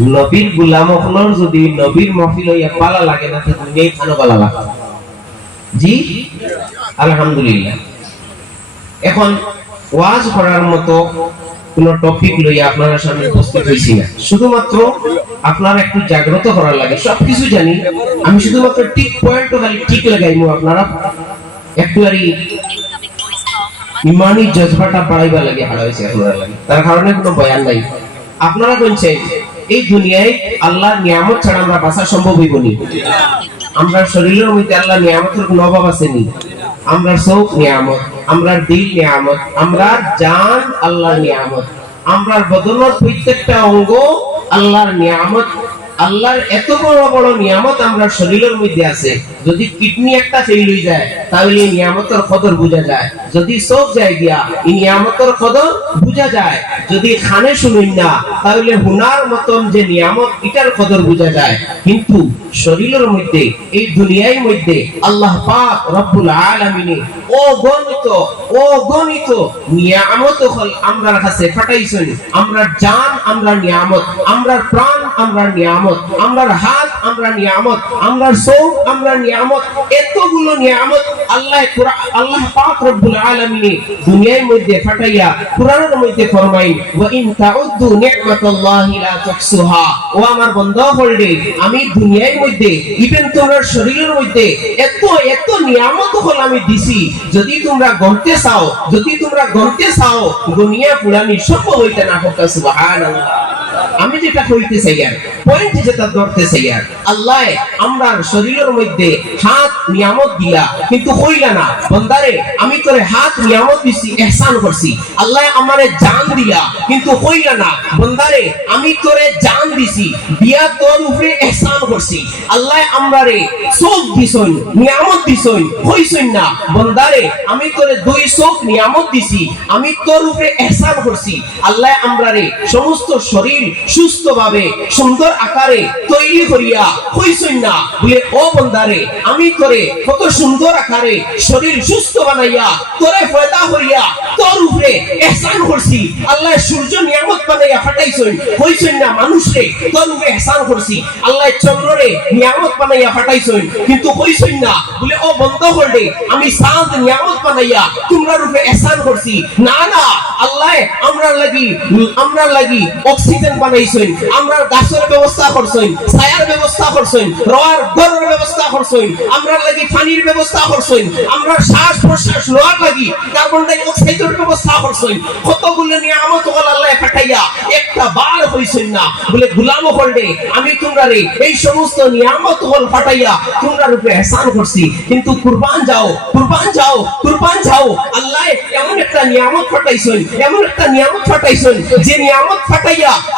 নবীর গুলাম যদি নবীর মহফিল হইয়া পালা লাগে না তো দুনিয়ায় খানো পালা লাগে? জি? আলহামদুলিল্লাহ। এখন ওয়াজ করার মতো কোন টপিক লইয়া আপনারা সামনে উপস্থিত হয়েছি না। শুধুমাত্র আপনারা একটু জাগ্রত করার লাগে। সবকিছু জানি। আমি শুধুমাত্র টিক পয়েন্ট খালি ঠিক লাগাইমু আপনারা। একটু আর ইমানি জজবাটা বাড়াইবা লাগে হারা হয়েছে আপনারা লাগে। তার কারণে কোনো বয়ান নাই। আপনারা বলছেন এই দুনিয়ায় আল্লাহর নিয়ামত ছাড়া আমরা বাঁচা সম্ভব হইব নি। আমরা শরীরের মধ্যে আল্লাহ নিয়ামতের কোনো অভাব আছে নি। আমরা চোখ নিয়ামত, আমরা দিল নিয়ামত, আমরা জান আল্লাহর নিয়ামত। আমরা বদনত প্রত্যেকটা অঙ্গ আল্লাহর নিয়ামত আল্লাহর এত বড় বড় নিয়ামত আমরা শরীরের মধ্যে আছে, যদি কিডনি একটা ফেল হয়ে যায়, তাহলে নিয়ামতের কদর বোঝা যায়। যদি চোখ যায় গিয়া এই নিয়ামতের কদর বোঝা যায়, যদি খানে শুনুন না, তাহলে হুনার মতন যে নিয়ামত, এটার কদর বোঝা যায়। কিন্তু শরীরের মধ্যে, এই দুনিয়ার মধ্যে আল্লাহ পাক রব্বুল আলামিনে অগণিত অগণিত নিয়ামত হল আমরার কাছে ফাটাইছেন আমরা জান আমরা নিয়ামত আমরা প্রাণ আমরা নিয়ামত। আমরার হাত আমরা নিয়ামত আমরার চোখ আমরা নিয়ামত এতগুলো নিয়ামত আল্লাহ আল্লাহ পাক রব্বুল আলামিনে দুনিয়ার মধ্যে ফাটাইয়া কোরআনের মধ্যে ফরমাই ওয়া ইন তাউদ্দু নি'মাতাল্লাহি লা তুহসুহা। ও আমার বন্ধু হলডে আমি দুনিয়ার মধ্যে ইভেন তোমার শরীরের মধ্যে, এত এত নিয়ামত হল আমি দিছি, যদি তোমরা গন্তে চাও, যদি তোমরা গন্তে চাও, দুনিয়া পুরানি সব হইতে না হোক সুবহানাল্লাহ। আমি যেটা কইতে চাই আর পয়েন্ট যেটা ধরতে চাই আর, আল্লাহ, আমরা শরীরের মধ্যে হাত নিয়ামত দিয়া, কিন্তু কইলা না। বন্দারে, আমি তোরে হাত নিয়ামত দিছি ইহসান করছি। আল্লাহ আমারে জান দিয়া, কিন্তু কইলা না। বন্দারে, আমি তোরে জান দিছি, দিয়া তোর উপরে ইহসান করছি। আল্লাহ আমরারে চোখ দিছই, নিয়ামত দিছই কইছই না। বন্দারে, আমি তোরে দুই চোখ নিয়ামত দিছি, আমি তোর উপরে ইহসান করছি। আল্লাহ আমরারে সমস্ত শরীর সুস্থভাবে, সুন্দর আকারে তৈরি করিয়া কইছই না। বলে, ও বন্দারে আমি করে কত সুন্দর আকারে শরীর সুস্থ বানাইয়া তোরে ফয়দা করিয়া ইহসান করছি। আল্লাহ সূর্য নিয়ামত না ইহসান করছি। আল্লাহ নিয়ামত বানাইয়া কিন্তু না। বলে, ও বন্ধ আমি নিয়ামত বানাইয়া তোমরা রূপে ইহসান করছি। না না। আল্লাহ আমরা লাগি আমরা লাগি অক্সিজেন বানাইছেন। আমরা গাছের ব্যবস্থা করছেন, ছায়ার ব্যবস্থা করছেন, রোয়ার ঘরের ব্যবস্থা করছেন আমরা লাগি পানির ব্যবস্থা করছেন। আমরা শ্বাস প্রশ্বাস নেওয়ার লাগি, কার্বন ডাই ব্যবস্থা করছেন। কতগুলো নিয়ামত আল্লাহ একটা বার হইছেন না। বলে হলডে আমি তোমরা রে এই সমস্ত নিয়ামত হল তোমরা রূপে এহসান করছি। কিন্তু কুরবান যাও কুরবান যাও কুরবান যাও। আল্লাহ এমন একটা নিয়ামত এমন একটা নিয়ামত যে নিয়ামত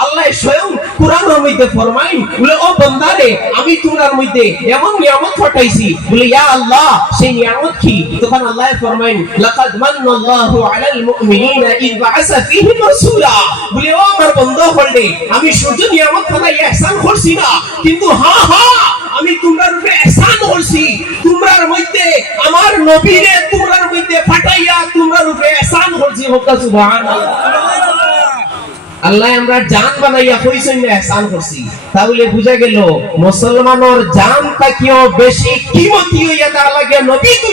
আল্লাহ স্বয়ং কুরআনের মধ্যে ফরমাইন, বলে, ও বান্দারে, আমি তোমার মধ্যে এমন নিয়ামত পাঠাইছি। বলে, ইয়া আল্লাহ, সেই নিয়ামত কি? তখন আল্লাহ ফরমাইন, লাকাদ মান্নাল্লাহু আমি সূর্য নিয়ামত করছি না। কিন্তু আমি তোমরা রূপে করছি। তোমরার মধ্যে, আমার নবীরে তোমরার মধ্যে ফাটাইয়া তোমরা রূপে করছি। আল্লাহ আমরা জান বানাইয়া এহসান করছি। তাহলে বুঝা গেল, মুসলমানের জান তাকিও বেশি, কিমতি হইয়া তা লাগে নবী তু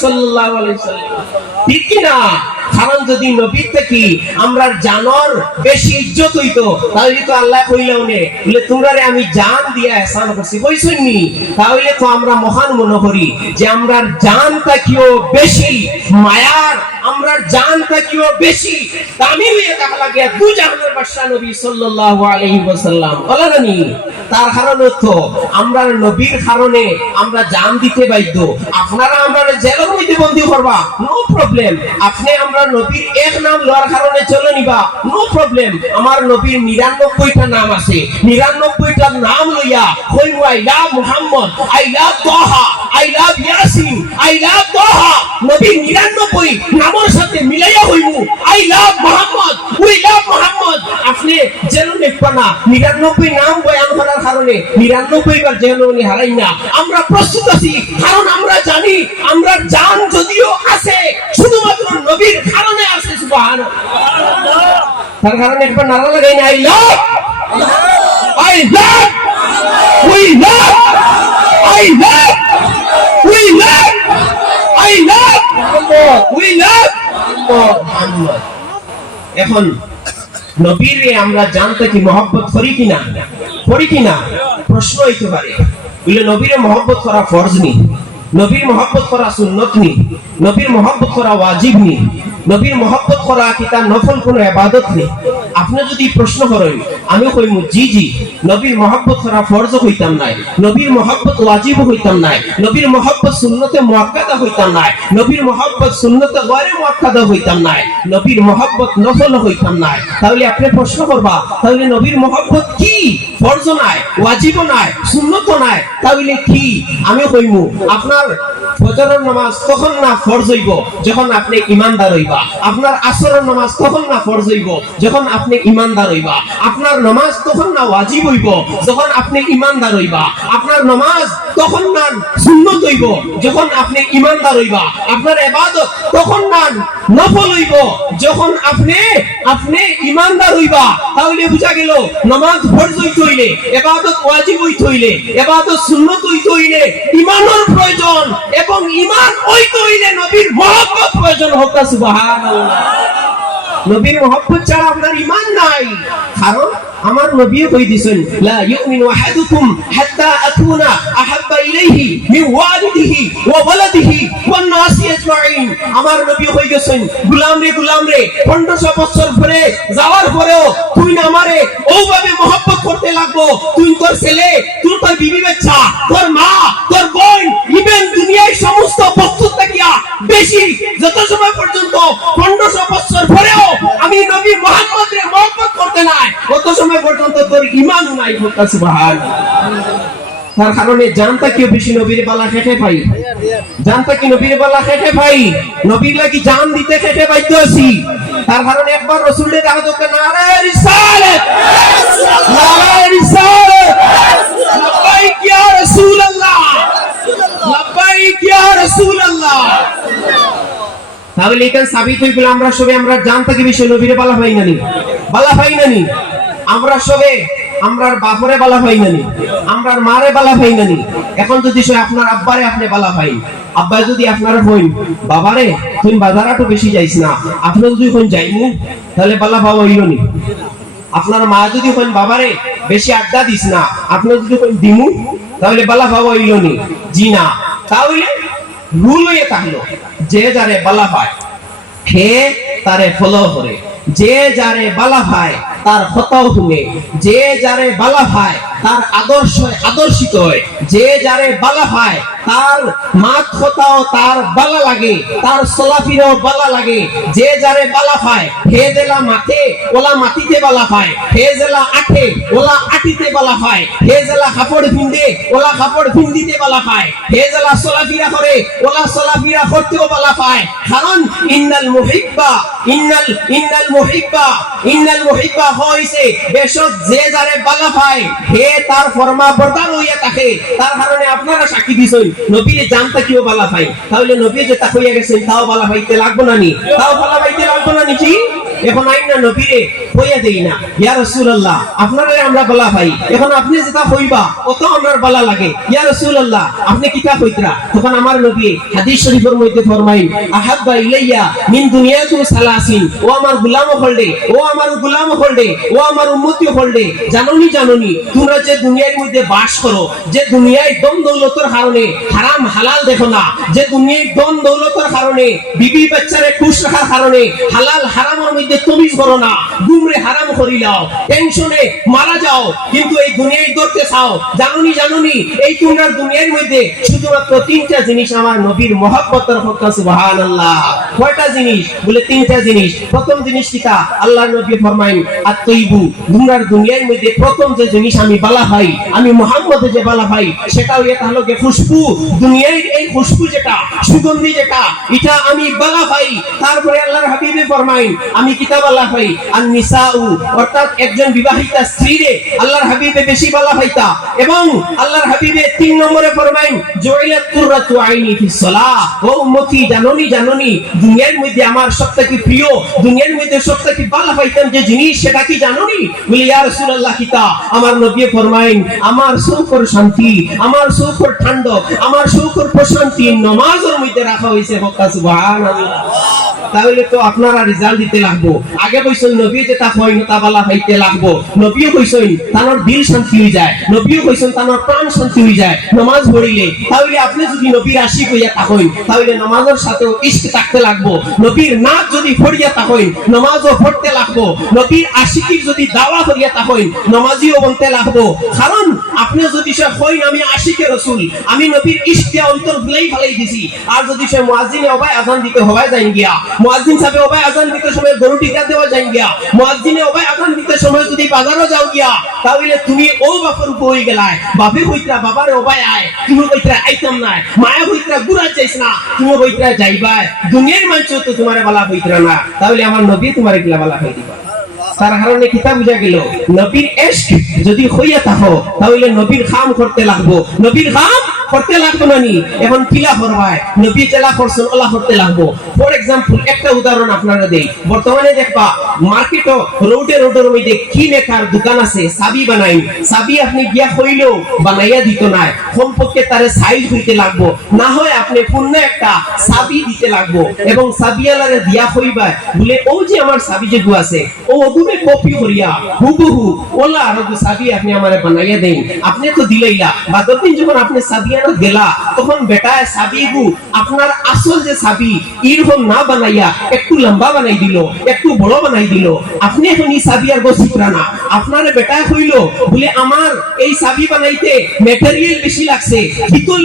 সাল্লাল্লাহু আলাইহি সাল্লাম ঠিক কিনা কারণ যদি নবীর থেকে আমরা জানর বেশি ইজ্জত হইতো। তাহলে তো আল্লাহ কইলেও নে, বলে তোমরা আমি জান দিয়া এসান করছি। কইছেন নি? তাহলে তো আমরা মহান মনে করি যে আমরা জানটা তাকিও বেশি, মায়ার আমরা জান তাকিও বেশি। দামি হইয়া দেখা লাগে দু জাহানের বাদশা নবী সাল্লাল্লাহু আলাইহি ওয়াসাল্লাম। তার কারণে আমরা নবীর কারণে আমরা জান দিতে বাধ্য। আপনারা আমরা জেলের মধ্যে বন্দী করবা নো প্রবলেম আপনি আমরা নবীর এক নাম লওয়ার কারণে চলে নিবা নো প্রবলেম আমার নবীর নিরানব্বইটা নাম আছে। নিরানব্বইটা নাম লইয়া কইব I Muhammad I Toha. I love Yasin I love Toha নবীর নিরানব্বই নামের সাথে মিলাইয়া হইব। I love Muhammad we love Muhammad আপনি যেন দেখবা না নিরানব্বই নাম বয়ান করার কারণে নিরানব্বই বার যেন উনি হারাই না। আমরা প্রস্তুত আছি কারণ আমরা জানি আমরা জান যদিও আছে শুধুমাত্র নবীর কারণে আছে সুবহানাল্লাহ। তার কারণে একবার নারা লাগাই না I love I love, we love, I love, we love, I love, we love. এখন নবীরে আমরা জানতে কি মহব্বত করি কিনা? করি কিনা? প্রশ্ন হইতে পারে। বলে নবীরে মহব্বত করা ফরজ নি। নবীর মহব্বত করা সুন্নত নি। নবীর মহব্বত করা ওয়াজিব নি। নবীর মহব্বত করা কি তার নফল কোনো ইবাদত নেই আপনি যদি প্রশ্ন করেন আমি কইমু, জি জি। নবীর মহব্বত করা ফরজ হইতাম নাই। নবীর মহব্বত ওয়াজিব হইতাম নাই। নবীর মহব্বত সুন্নতে মুআক্কাদা হইতাম নাই। নবীর মহব্বত সুন্নতে গয়রে মুআক্কাদা হইতাম নাই। নবীর মহব্বত নফল হইতাম নাই। তাহলে আপনি প্রশ্ন করবা, তাহলে নবীর মহব্বত কি? ফরজ নাই, ওয়াজিব নাই, সুন্নত নাই, তাহলে কি? আমি কইমু, আপনার ফজরের নামাজ তখন না ফরজ হইব? যখন আপনি ইমানদার হইবা। আপনার আসরের নামাজ তখন না ফরজ হইব? যখন আপনি ইমানদার হইবা। আপনার নামাজ তখন না ওয়াজিব হইব, যখন আপনি ইমানদার হইবা। আপনার নামাজ তখন না সুন্নত হইব, যখন আপনি ইমানদার হইবা। আপনার ইবাদত তখন না নফল হইব, যখন আপনি আপনি ইমানদার হইবা। তাহলে বুঝা গেল, নামাজ ফরজ হইতে হইলে, ইবাদত ওয়াজিব হইতে হইলে, ইবাদত সুন্নত হইতে হইলে ইমানের প্রয়োজন এবং ইমান হইতে হইলে নবীর মহব্বত প্রয়োজন হোক সুবহানাল্লাহ। নবীর মহব্বত ছাড়া আপনার ইমান নাই। কারণ আমার নবী কই দিছেন, লা ইউমিনু আহাদুকুম হাত্তা আকুনা আহাব্বা ইলাইহি মিন ওয়ালিদিহি ওয়া ওয়ালাদিহি ওয়ান নাসি আজমাইন। আমার নবী কই গেছেন, গোলাম রে গোলাম রে 1500 বছর পরে, যাওয়ার পরেও তুই না আমারে ওভাবে মহব্বত করতে লাগবো তুই তোর ছেলে, তুই তোর বিবি বাচ্চা, তোর মা, তোর বোন ইভেন দুনিয়ায় সমস্ত বস্তু থাকিয়া বেশি যত সময় পর্যন্ত 1500 বছর পরেও আমি নবী মোহাম্মদ রে মহব্বত করতে নাই কত সময় পর্যন্ত তোর ইমান নাই বলতা সুবহান। তার কারণে জানতা কেউ বেশি নবীর বালা খেটে পাই জানতা কি নবীর বালা খেটে পাই নবীর লাগি জান দিতে খেটে পাইতে আছি। তার কারণে একবার রসুলের দাওয়াত ওকে নারে রিসালাত। নারে রিসালাত। লব্বাইক ইয়া রাসূলুল্লাহ। লব্বাইক ইয়া রাসূলুল্লাহ। তাহলে এখানে সাবিত হয়ে গেল আমরা সবে আমরা জানতা কি বিষয় নবীরে বালা পাই নানি বালা পাই নানি আমরা সবে, আমরার বাপরে বালা পাই নানি, আমরার মারে বালা পাই নানি। এখন যদি সে আপনার আব্বারে আপনি বালা পাই আব্বা যদি আপনার হইন বাবারে, তুই বাজারাটো বেশি যাইস না আপনি যদি হইন যাইমু, তাহলে বালা পাওয়া হইল নি। আপনার মা যদি হইন বাবারে, বেশি আড্ডা দিস না আপনি যদি হইন দিমু, তাহলে বালা পাওয়া হইল নি। জি না, তাহলে রুল হয়ে থাকল, যে যারে বালা পায় হে তারে ফলো করে, যে যারে বালা ভাই তার হতাও শুনে যে যারে বালা ভাই তার আদর্শ আদর্শিত হয়। যে যারে বালা ভাই তার মাত হতাও তার বালা লাগে, তার সলাফিরাও বালা লাগে। যে যারে বালা ভাই হে জেলা মাঠে, ওলা মাটিতে বালা পায়। হে জেলা আঠে ওলা আটিতে বালা পায়। হে জেলা কাপড় ভিন্দে, ওলা কাপড় ভিন্দিতে বালা পায়। হে জেলা চলাফিরা করে, ওলা চলাফিরা করতেও বালা পায়। কারণ ইন্নাল মুহিব্বা, ইন্নাল ইন্নাল মুহিব্বা ইন্নাল মুহিব্বা হইছে যে যারে বালা পায়, হে তার ফরমা বর্দার হইয়া থাকে। তার কারণে আপনারা সাক্ষী দিছেন। নবীরে জানতা কিও বালা ভাই? তাহলে নবী যে তা হইয়া গেছেন তাও বালা ভাইতে লাগবো না নি? তাও বালা ভাইতে লাগবো না নি এখন আইন নবীরে হইয়া দেই না। ইয়া রাসূলুল্লাহ, আপনারা আমরা বালা পাই এখন আপনি যেটা হইবা অত আমার বালা লাগে। ইয়া রাসূলুল্লাহ, আপনি কিতা কইতরা তখন আমার নবী হাদিস শরীফের মধ্যে ফরমাইন, আহাব্বা ইলাইয়া মিন দুনিয়াকুম সালাসিন, ও আমার গোলাম হলডে, ও আমার গোলাম হলডে, ও আমার উম্মতি হলডে, জানোনি জানোনি, তোমরা যে দুনিয়ার মধ্যে বাস করো, যে দুনিয়ায় দম দৌলতের কারণে হারাম, হালাল দেখো না, যে দুনিয়ায় দম দৌলতের কারণে বিবি বাচ্চারে খুশ রাখার কারণে হালাল, হারামের মধ্যে তমিজ করো না। গুমরে হারাম করি লাও টেনশনে মারা যাও। কিন্তু এই দুনিয়ায় ধরতে চাও। জানুনি জানুনি, এই তোমরা দুনিয়ার মধ্যে শুধুমাত্র তিনটা জিনিস আমার নবীর মহাব্বতের হক সুবহানাল্লাহ। কয়টা জিনিস? বলে তিনটা জিনিস। প্রথম জিনিস কিটা আল্লাহর নবী ফরমাইন আত্তইবু তোমরার দুনিয়ার মধ্যে প্রথম যে জিনিস আমি বালা ভাই আমি মোহাম্মদে যে বালা ভাই সেটাও এটা হলো গে খুশবু। দুনিয়ার এই খুশবু যেটা, সুগন্ধি যেটা, এটা আমি বালা ভাই তারপরে আল্লাহর হাবিবে ফরমাইন আমি কিতা হয় আর অর্থাৎ একজন বিবাহিতা স্ত্রী রে আল্লাহর হাবিবে বেশি বলা এবং আল্লাহর হাবিবে তিন নম্বরে ফরমাইন আইনি ও জাননি জাননি, দুনিয়ার মধ্যে আমার সবথেকে প্রিয়, দুনিয়ার মধ্যে সবথেকে ভালো হইতাম যে জিনিস, সেটা কি জাননি? বলি, ইয়া রাসূলুল্লাহ কিতা আমার নবী ফরমাইন, আমার সুখর শান্তি, আমার আমার প্রশান্তি, নামাজের মধ্যে রাখা হয়েছে সুবহানাল্লাহ। তাহলে তো আপনারা রেজাল্ট দিতে লাগবো। আগে কইছেন, নবী যেটা হয় না, তা বালা হইতে লাগবো। নবীও কইছেন, তানোর দিল শান্তি হয়ে যায়। নবীও কইছেন, তানোর প্রাণ শান্তি হয়ে যায়। নামাজ পড়িলে, তাহলে আপনি যদি নবীর আশিক হইয়া থাকেন, তাহলে নামাজের সাথেও ইশক থাকতে লাগবো। নবীর নাচ যদি ফড়িয়া থাকেন, নামাজও পড়তে লাগবো। নবীর আশিকির যদি দাওয়া করিয়া থাকেন, নামাজিও বলতে লাগবো। কারণ আপনি যদি সে হইন, আমি আশিকে রসুল। আমি নবীর ইশকে অন্তর ভুলেই ফেলাই দিছি। আর যদি সে মুয়াজ্জিনে হবাই আজান দিতে হবাই যাই গিয়া মুয়াজ্জিন সাহেব হবাই আজান দিতে সময় গরু টিকা দেওয়া যাই গিয়া। মুয়াজ্জিনে হবাই আজান দিতে সময় যদি বাজারও যাও গিয়া, তাহলে তুমি ও বাপের উপর হয়ে গেলাই বাপে হইতরা বাবার হবাই আয়, তুমি হইতরা আইতাম নাই। মায়া হইতরা গুড়া চাইছ না, তুমি হইতরা যাইবাই। দুনিয়ার মানুষ তো তোমার বালা হইতরা না। তাহলে আমার নবী তোমার গিলা বালা হই দিবা। তার কারণে কিতাব বুঝা গেল? নবীর এশক যদি হইয়া থাকো, তাহলে নবীর খাম করতে লাগবো। নবীর খাম করতে লাগবো না নি। এখন কিলা নবী ওলা করতে লাগবো। ফর এক্সাম্পল একটা উদাহরণ আপনারা দেই। বর্তমানে দেখবা রোডে রোডের মধ্যে কি মেকার দোকান আছে সাবি বানাই। সাবি আপনি গিয়া হইলেও বানাইয়া দিত তারে সাইজ হইতে লাগবো। না হয় আপনি পূর্ণ একটা সাবি দিতে লাগবো। এবং সাবিয়ালারে দিয়া হইবা বলে, ও যে আমার সাবি যে আছে, ও ওগুলো কপি করিয়া হুবহু ওলা আর সাবি আপনি আমারে বানাইয়া দেন। আপনি তো দিলেইলা বা যখন আপনি দিলা তখন আপনার আসল যে সাবি না বানাইয়া, একটু লম্বা বানাই দিল, একটু বড় বানাই দিল। আপনি এখন এই সাবি আর না আপনার হইল, বলে আমার এই সাবি বানাইতে বেশি লাগছে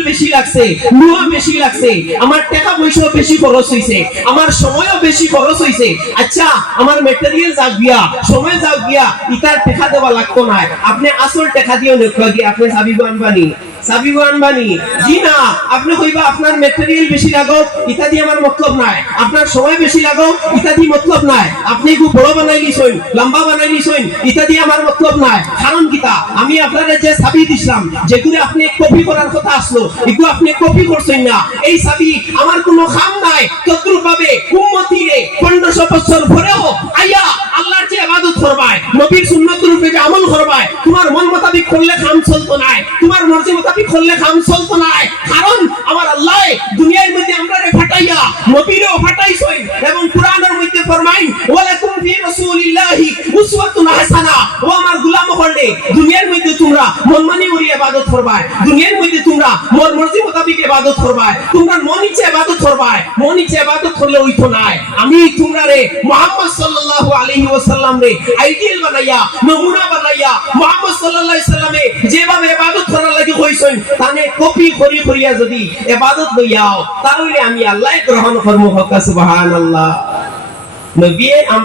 বেশি লাগছে লোহা বেশি লাগছে আমার টাকা পয়সা বেশি খরচ হইছে আমার সময়ও বেশি খরচ হইছে আচ্ছা আমার ম্যাটেরিয়াল যাক গিয়া সময় যাক গিয়া ইটার টাকা দেওয়া লাগতো না আপনি আসল টাকা দিও নেখা গিয়া আপনি সাবি আনবানি। সাবি আনবানি জি না, আপনি কইবা আপনার ম্যাটেরিয়াল বেশি লাগো ইত্যাদি আমার মতলব নাই। আপনার সময় বেশি লাগো ইত্যাদি মতলব নাই। আপনি খুব বড় বানাই নিছইন লম্বা বানাই নিছইন ইত্যাদি আমার মতলব নাই। কারণ কিতা আমি আপনারা যে সাবি দিছিলাম, যেগুলো আপনি কপি করার কথা আসলো, এগুলো আপনি কপি করছেন না। এই সাবি আমার কোনো খাম নাই। তদ্রুপ ভাবে উম্মতি রে 1500 বছর পরেও আইয়া আল্লাহর যে ইবাদত করবায়, নবীর সুন্নাত রূপে যে আমল করবায়, তোমার মন মোতাবিক করলে কাম চলতো না তোমার মর্জি মোতাবিক করলে কাম চলতো না। কারণ আমার আল্লাহ দুনিয়ার মধ্যে আমরা ফাটাইয়া, নবীরও ফাটাইছই এবং কোরআনের মধ্যে ফরমাই ওয়ালাকুম ফি রাসূলিল্লাহি উসওয়াতুন হাসানা। ও আমার গোলাম দুনিয়ার মধ্যে তোমরা মনমানি ইবাদত দুনিয়ার মধ্যে তোমরা মন মর্জি ইবাদত তোমরা মন ইচ্ছে ইবাদত মন ইচ্ছে ইবাদত করলে হইতো নাই। আমি মুহাম্মদ সাল্লাল্লাহু আলাইহি ওয়াসাল্লাম রে আইডিয়াল বানাইয়া, নমুনা বানাইয়া, মুহাম্মদ সাল্লাল্লাহু আলাইহি যেভাবে ইবাদত করার লাগি কইছেন, তানে কপি করি করিয়া যদি ইবাদত লইয়াও, তাহলে আমি আল্লাহ গ্রহণ করব হক, সুবহানাল্লাহ। নামাজ।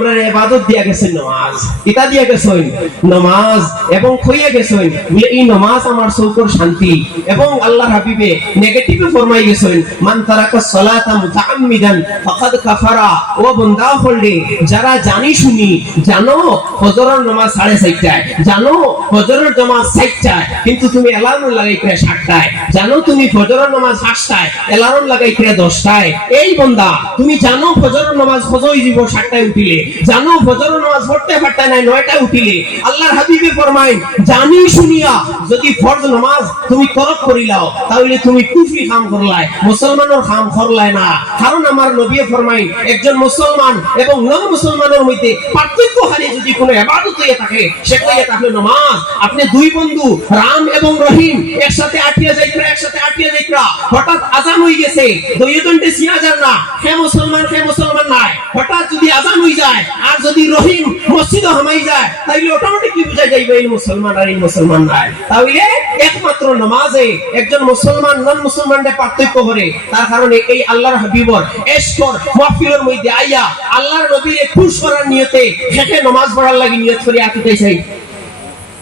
যারা জানি শুনি, জানো ফজরের নামাজ সাড়ে চারটায়, জানো ফজরের নামাজ চারটায়, কিন্তু তুমি অ্যালার্ম লাগাই করে সাতটায়, জানো তুমি ফজরের নামাজ আটটায় অ্যালার্ম লাগাই করে দশটায়। এই বন্দা, তুমি জানো ফজরের নামাজ ফজই দিব সাতটায় উঠিলে। জানো ফজরের নামাজ পড়তে পারতে নাই, নয়টায় উঠিলে। আল্লাহর হাবিবে ফরমাই জানি শুনিয়া, যদি ফরজ নামাজ তুমি তরক করিলাও তাহলে তুমি কুফরি কাম করলাই মুসলমানের কাম করলাই না। কারণ আমার নবী ফরমাই একজন মুসলমান এবং নন মুসলমানের মধ্যে পার্থক্য হারে যদি কোনো ইবাদত হয়ে থাকে সেটা হয়ে নামাজ। আপনি দুই বন্ধু, রাম এবং রহিম, একসাথে আটিয়া যাইত্রা, একসাথে আটিয়া যাইত্রা। হঠাৎ আজান হয়ে গেছে দুইজনটে চিনা যান না। হে মুসলমান হে মুসলমান নাই। হঠাৎ যদি আজান হয়ে যায়, আর যদি রহিম মসজিদ হামাই যায় তাহলে অটোমেটিকলি বুঝা যাইবে, এই মুসলমান আর এই মুসলমান নাই। তাহলে একমাত্র নামাজে একজন মুসলমান, নন মুসলমানদের পার্থক্য করে, তার কারণে এই আল্লাহর হাবিবর এসকর মাহফিলের মধ্যে আইয়া আল্লাহর নবীরে খুশ করার নিয়তে সেকে নামাজ পড়ার লাগি নিয়ত করে আঁকিতে চাই।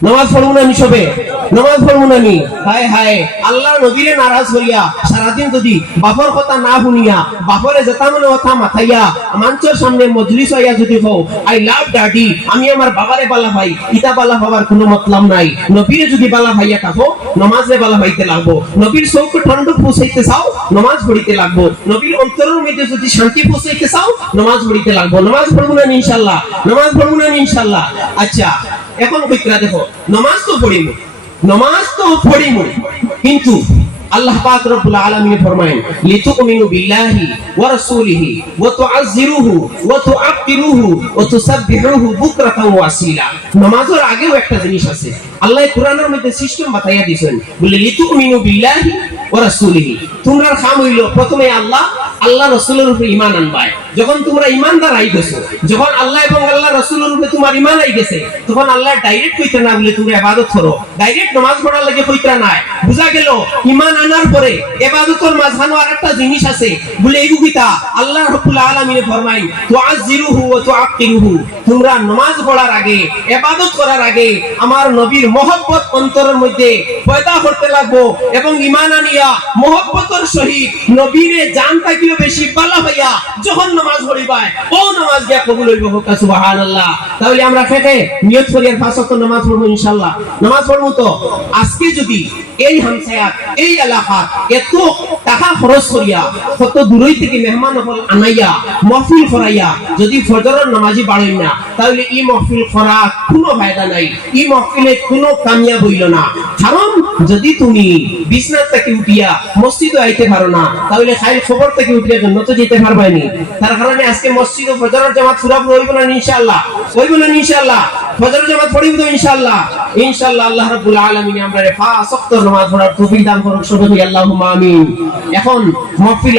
নামাজ পড়ব না সবে? নামাজ পড়ব না নি হায় হায় আল্লাহ নবীরে নারাজ হইয়া সারাদিন যদি বাপর কথা না শুনিয়া, বাপরে যেতা মনে কথা মাথাইয়া, মঞ্চের সামনে মজলিস হইয়া যদি হও, আই লাভ ডাডি, আমি আমার বাবারে বালা ভাই ইতা বালা হবার কোনো মতলব নাই। নবীরে যদি বালা ভাইয়া থাকো, নমাজে বালা ভাইতে লাগবো। নবীর চৌক ঠান্ডু পৌঁছাইতে চাও, নমাজ পড়িতে লাগবো। নবীর অন্তরের মধ্যে যদি শান্তি পৌঁছাইতে চাও, নমাজ পড়িতে লাগবো। নমাজ পড়ব না ইনশাল্লাহ। নমাজ পড়ব নি ইনশাল্লাহ। আচ্ছা এখন কইতরা দেখো, নমাজ তো পড়িব নমাজ তো পড়িব কিন্তু আল্লাহ পাক রব্বুল আলামিন ফরমায়েন, লিতুমিনু বিল্লাহি ওয়া রাসূলিহি ওয়া তুআজ্জিরুহু ওয়া তুআক্কিরুহু ওয়া তুসাব্বিহুহু বুকরাতান ওয়া আসীলা। নামাজের আগেও একটা জিনিস আছে, আল্লাহ কোরআনের মধ্যে সিস্টেম বাতাইয়া দিয়েছেন, বলে লিতুমিনু বিল্লাহি ওয়া রাসূলিহি, তোমরা কাম হইল প্রথমে আল্লাহ আল্লাহ রাসূলের উপরে ঈমান আনবাই যখন তোমরা ঈমানদার আই গেছো যখন আল্লাহ এবং আল্লাহ রাসূলের উপরে তোমার ঈমান আই গেছে তখন আল্লাহ ডাইরেক্ট কইতে না বলে তোমরা ইবাদত করো। ডাইরেক্ট নামাজ পড়ার লাগে কইতা নাই। বুঝা গেল, ঈমান আনার পরে ইবাদতের মাঝখানে আরেকটা জিনিস আছে। বলে, এই গুগিতা আল্লাহ রাব্বুল আলামিনে ফরমাই তুআজ্জিরুহু ওয়া তুআক্কিরুহু তোমরা নামাজ পড়ার আগে, ইবাদত করার আগে আমার নবীর মহব্বত অন্তরের মধ্যে পয়দা করতে লাগবো এবং ইমান আনিয়া মহব্বতের সহিত নবীরে জান থাকিও বেশি পালা হইয়া যখন নামাজ পড়িবাই ও নামাজ গিয়া কবুল হইব হোক সুবহানাল্লাহ। তাহলে আমরা খেতে নিয়ত করি আর পাঁচ ওয়াক্ত নামাজ পড়ব ইনশাআল্লাহ। নামাজ পড়ব তো? আজকে যদি এই হামসায়াত এই এলাকা এত টাকা খরচ করিয়া, কত দূরই থেকে মেহমান হল আনাইয়া, মহফিল করাইয়া, যদি ফজরের নামাজি বাড়াই না, তাহলে এই মহফিল করা কোনো ফায়দা নাই। এই মহফিলে কোনো কামিয়াব হইল না। কারণ যদি তুমি বিছনার থেকে উঠিয়া মসজিদে আইতে পারো না, তাহলে খাইল খবর থেকে উঠিয়া জন্য তো যেতে পারবাইনি তার কারণে আজকে মসজিদ ও ফজরের জামাত পুরাপুরি হইব না ইনশাআল্লাহ। হইব না ইনশাআল্লাহ। ফজরের জামাত পড়িব তো ইনশাআল্লাহ। ইনশাআল্লাহ আল্লাহ রাব্বুল আলামিন নামাজ পড়ার তৌফিক দান করুন আল্লাহুম্মা আমিন। এখন মহফিল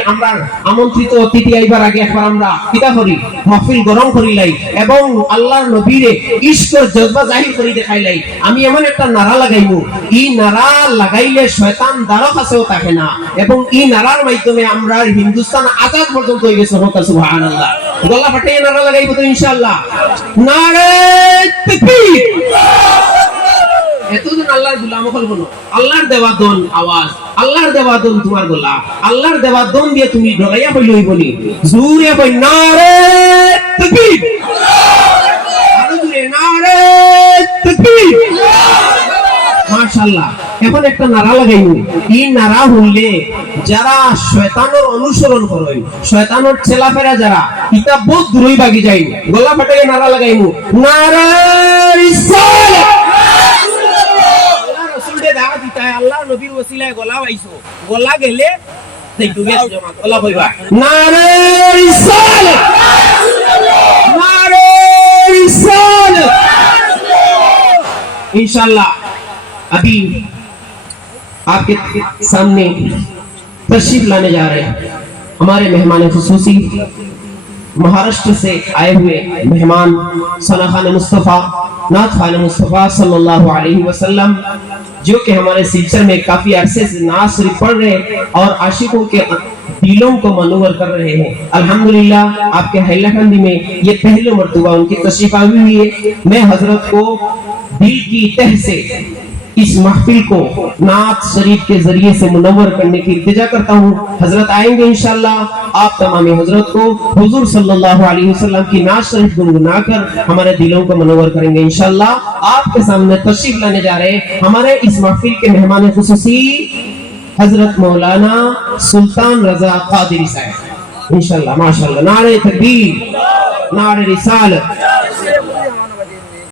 আমন্ত্রিত অতিথি আইবার আগে একবার আমরা কিতা করি? মহফিল গরম করিলাই এবং আল্লাহর নবীরে জজবা জাহির করি দেখাইলাই আমি এমন একটা নারা নারা লাগাইলে শয়তান থাকে না। এবং ই নারার মাধ্যমে আমরা হিন্দুস্তান আজাদ পর্যন্ত হয়ে গেছে সুবহানাল্লাহ। গলা ফাটিয়ে নারা লাগাইব তো ইনশাআল্লাহ। নারে তাকবীর এতদিন আল্লাহর গুলাম হল বলো আল্লাহর দেওয়া দন আওয়াজ তুমি ডরাইয়া হইল হইবনি জুরে হই নারে তাকবীর। আরও জুরে মাশাআল্লাহ। এখন একটা নারা লাগাইব এই নারা হইলে যারা শয়তানের অনুসরণ করে শয়তানের ছেলাফেরা যারা ইটা বহুত দূরই বাগি যাই গলা ফাটাই নারা লাগাইব নারা আল্লাহ নবীর ওসিলায় গলা পাইছো গলা গেলে দেখু গেছ ابھی آپ کے سامنے تشریف لانے جا رہے ہیں۔ ہمارے مہمان خصوصی مہاراشٹر سے آئے ہوئے مہمان ثنا خان مصطفیٰ، نعت خان مصطفیٰ صلی اللہ علیہ وسلم، جو کہ ہمارے سلسلے میں کافی عرصے سے نعت شریف پڑھ رہے ہیں اور عاشقوں کے دلوں کو منور کر رہے ہیں۔ الحمدللہ، آپ کے حیلہ خندی میں یہ پہلے مرتبہ ان کی تشریف آئی ہوئی ہے میں حضرت کو دل کی تہ سے اس محفل کو نعت شریف کے ذریعے سے منور کرنے کی التجا کرتا ہوں۔ حضرت آئیں گے انشاءاللہ۔ آپ تمام حضرت کو حضور صلی اللہ علیہ وسلم کی نات شریف گنگنا کر ہمارے دلوں کو منور کریں گے انشاءاللہ۔ آپ کے سامنے تشریف لانے جا رہے ہیں۔ ہمارے اس محفل کے مہمان خصوصی حضرت مولانا سلطان رضا قادری صاحب۔ انشاءاللہ، ماشاءاللہ، نعرہ تکبیر، نعرہ رسالت۔